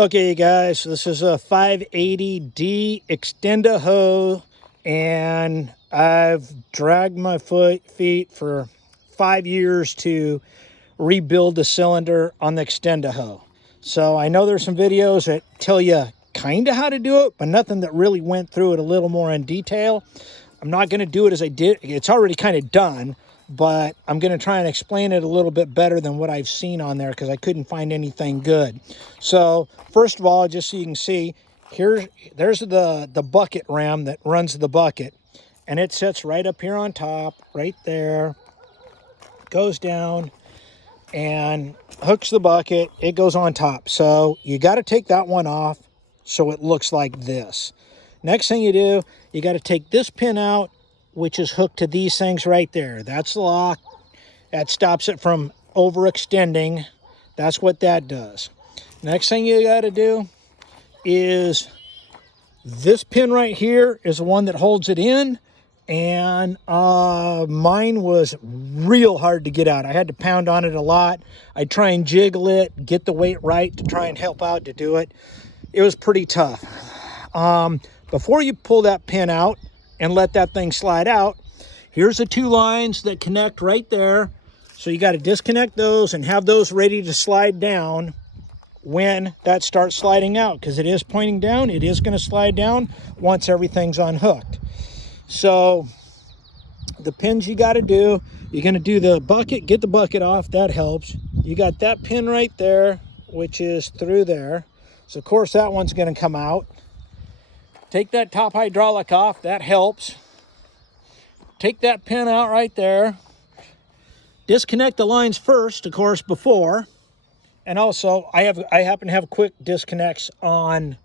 Okay, guys, so this is a 580D extendahoe, and I've dragged my feet for 5 years to rebuild the cylinder on the extendahoe. So I know there's some videos that tell you kind of how to do it, but nothing that really went through it a little more in detail. I'm not going to do it as I did. It's already kind of done, but I'm going to try and explain it a little bit better than what I've seen on there because I couldn't find anything good. So first of all, just so you can see, there's the bucket ram that runs the bucket, and it sits right up here on top, right there, goes down and hooks the bucket. It goes on top. So you got to take that one off so it looks like this. Next thing you do, you got to take this pin out, which is hooked to these things right there. That's the lock. That stops it from overextending. That's what that does. Next thing you got to do is this pin right here is the one that holds it in. And mine was real hard to get out. I had to pound on it a lot. I'd try and jiggle it, get the weight right to try and help out to do it. It was pretty tough. Before you pull that pin out and let that thing slide out, here's the two lines that connect right there. So you got to disconnect those and have those ready to slide down when that starts sliding out, because it is pointing down. It is going to slide down once everything's unhooked. So the pins you got to do, you're going to do the bucket, get the bucket off. That helps. You got that pin right there, which is through there. So of course that one's going to come out. Take that top hydraulic off. That helps. Take that pin out right there. Disconnect the lines first, of course, before. And also, I happen to have quick disconnects on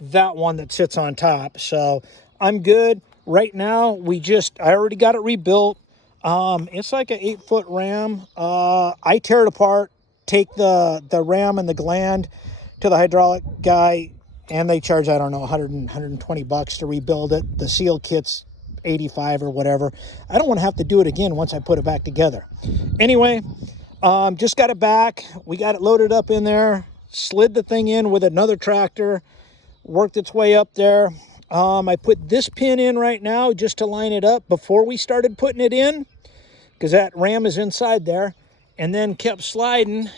that one that sits on top. So I'm good. Right now, I already got it rebuilt. It's like an 8-foot ram. I tear it apart, take the ram and the gland to the hydraulic guy, and they charge, I don't know, 120 bucks to rebuild it. The seal kit's 85 or whatever. I don't want to have to do it again once I put it back together. Anyway, just got it back. We got it loaded up in there, slid the thing in with another tractor, worked its way up there. I put this pin in right now just to line it up before we started putting it in, because that ram is inside there, and then kept sliding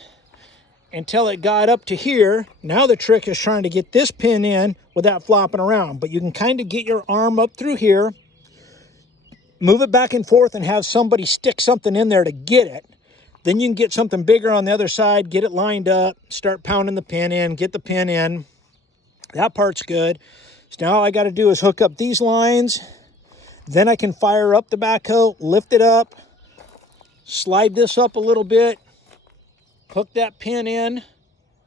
until it got up to here. Now the trick is trying to get this pin in without flopping around, but you can kind of get your arm up through here, move it back and forth, and have somebody stick something in there to get it. Then you can get something bigger on the other side, get it lined up, start pounding the pin in, get the pin in. That part's good. So now all I got to do is hook up these lines. Then I can fire up the backhoe, lift it up, slide this up a little bit, hook that pin in,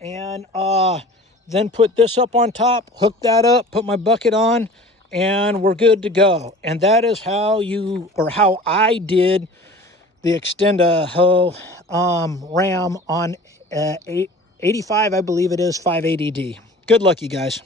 and then put this up on top, hook that up, put my bucket on, and we're good to go. And that is how I did the extendahoe ram on 85, I believe it is, 580D. Good luck, you guys.